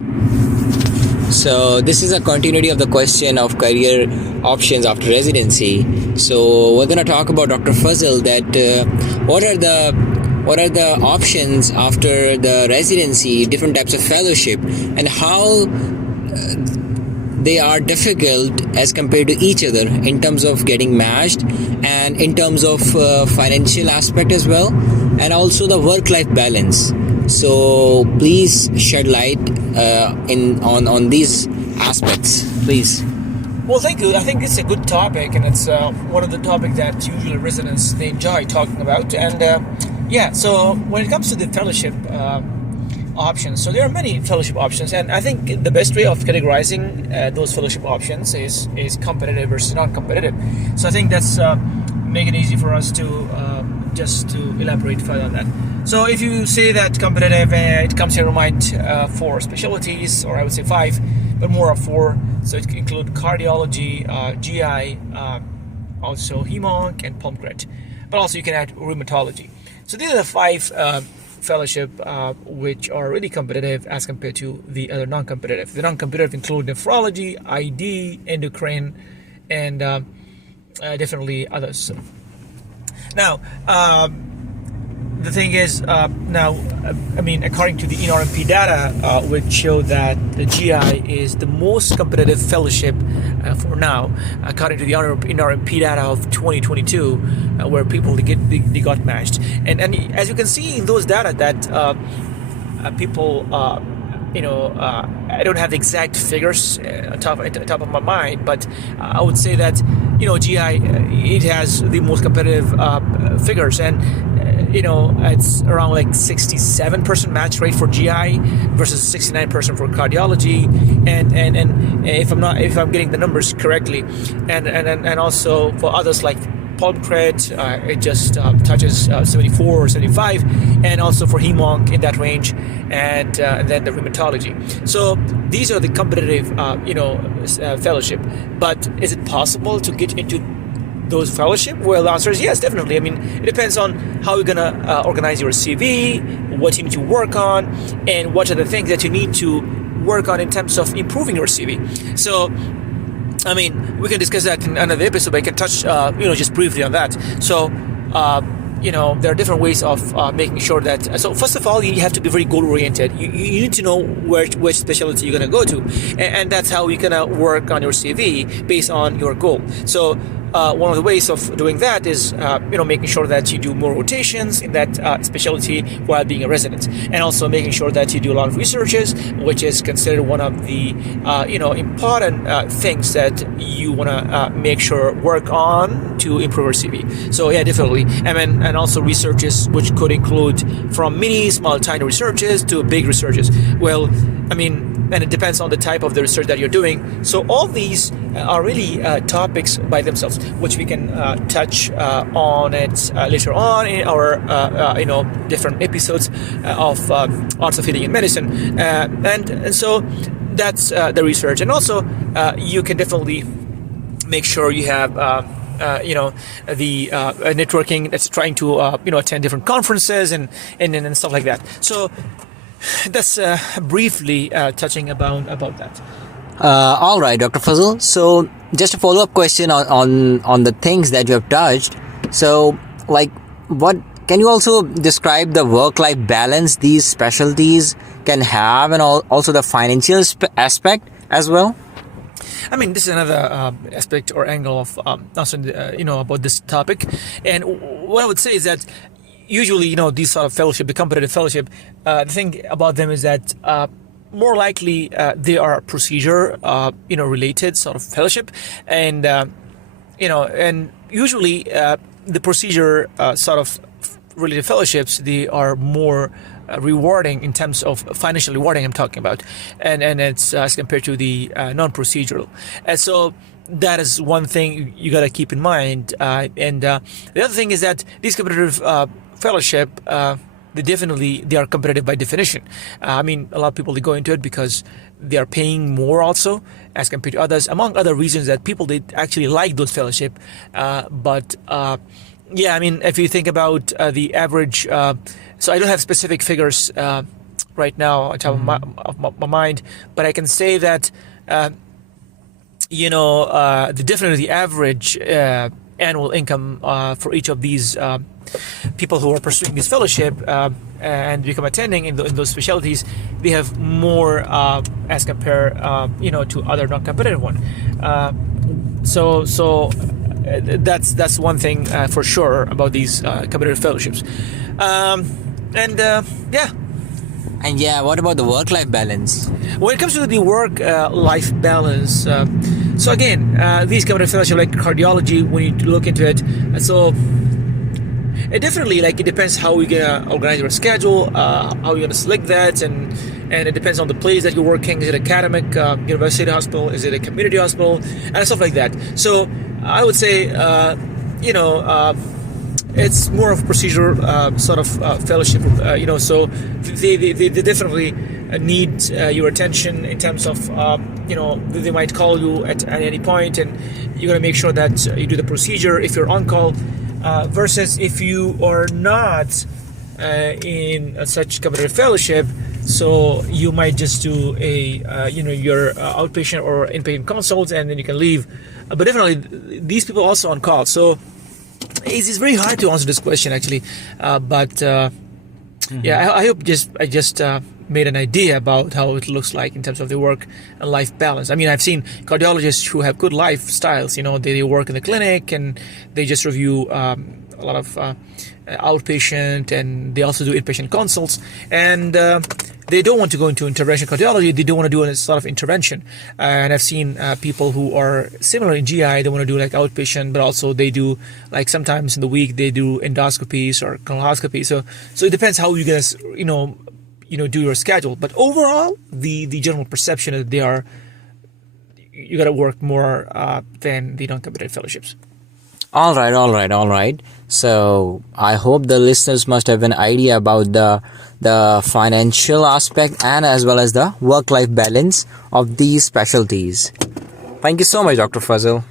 So this is a continuity of the question of career options after residency. So we're going to talk about Dr. Fazil that what are the options after the residency, different types of fellowship, and how they are difficult as compared to each other in terms of getting matched and in terms of financial aspect as well, and also the work-life balance. So please shed light in on these aspects, please. Well, thank you. I think it's a good topic, and it's one of the topics that usually residents they enjoy talking about. And yeah, so when it comes to the fellowship options, so there are many fellowship options, and I think the best way of categorizing those fellowship options is competitive versus non-competitive. So I think that's make it easy for us to just to elaborate further on that. So if you say that competitive, it comes in your mind 4 specialties, or I would say 5, but more of 4. So it can include cardiology, GI, also hemonc and pulmonary, but also you can add rheumatology. So these are the 5 fellowship which are really competitive as compared to the other non-competitive. The non-competitive include nephrology, ID, endocrine, and definitely others. Now, the thing is, according to the NRMP data, which show that the GI is the most competitive fellowship for now, according to the NRMP data of 2022, where people they got matched, and as you can see in those data that people. I don't have the exact figures at the top of my mind, but I would say that GI it has the most competitive figures, and it's around like 67% match rate for GI versus 69% for cardiology, and if I'm getting the numbers correctly, and also for others like pulmonary, it just touches 74 or 75, and also for hemonc in that range, and then the rheumatology. So these are the competitive, fellowship. But is it possible to get into those fellowship? Well, the answer is yes, definitely. I mean, it depends on how you're gonna organize your CV, what you need to work on, and what are the things that you need to work on in terms of improving your CV. So I mean, we can discuss that in another episode, but I can touch, just briefly on that. So, there are different ways of making sure that. So, first of all, you have to be very goal-oriented. You need to know which specialty you're going to go to, and that's how you're going to work on your CV based on your goal. So, one of the ways of doing that is, making sure that you do more rotations in that specialty while being a resident, and also making sure that you do a lot of researches, which is considered one of the, important things that you want to make sure work on to improve your CV. So yeah, definitely, and also researches which could include from mini, small, tiny researches to big researches. Well, and it depends on the type of the research that you're doing. So all these are really topics by themselves, which we can touch on it later on in our different episodes of arts of healing in medicine, and so that's the research. And also you can definitely make sure you have the networking that's trying to attend different conferences and stuff like that. So that's briefly touching about that. All right, Dr. Fazil. So just a follow-up question on the things that you have touched. So, like, what can you also describe the work-life balance these specialties can have, and also the financial aspect as well? This is another aspect or angle of answering, about this topic. And what I would say is that usually, these sort of fellowship, the competitive fellowship, the thing about them is that more likely they are procedure, related sort of fellowship, and and usually the procedure sort of related fellowships, they are more rewarding in terms of financial rewarding I'm talking about, and it's as compared to the non-procedural. And so that is one thing you got to keep in mind, and the other thing is that these competitive fellowship, they are competitive by definition. A lot of people, they go into it because they are paying more also as compared to others, among other reasons that people they actually like those fellowship, but if you think about the average, so I don't have specific figures right now on top of my mind, but I can say that definitely the average annual income for each of these people who are pursuing this fellowship and become attending in those specialties, they have more as compared to other non-competitive one. So that's one thing for sure about these competitive fellowships. And yeah, what about the work-life balance? When it comes to the work-life balance, so again, these competitive fellowships like cardiology, when you look into it, so it definitely it depends how you're gonna organize your schedule, how you're gonna select that, and it depends on the place that you're working. Is it academic university hospital? Is it a community hospital? And stuff like that. So I would say, it's more of a procedural sort of fellowship. So they definitely need your attention in terms of they might call you at any point, and you got to make sure that you do the procedure if you're on call. Versus if you are not in such competitive fellowship, so you might just do your outpatient or inpatient consults, and then you can leave. But definitely, these people are also on call. So it's very hard to answer this question actually. I hope I just made an idea about how it looks like in terms of the work and life balance. I mean, I've seen cardiologists who have good lifestyles. They work in the clinic and they just review a lot of outpatient, and they also do inpatient consults, and they don't want to go into intervention cardiology. They don't want to do a sort of intervention. And I've seen people who are similar in GI. They want to do outpatient, but also they do sometimes in the week they do endoscopies or colonoscopy. So it depends how you're gonna do your schedule. But overall, the general perception is you got to work more than the non-competitive fellowships. All right. So I hope the listeners must have an idea about the financial aspect and as well as the work-life balance of these specialties. Thank you so much, Dr. Fazil.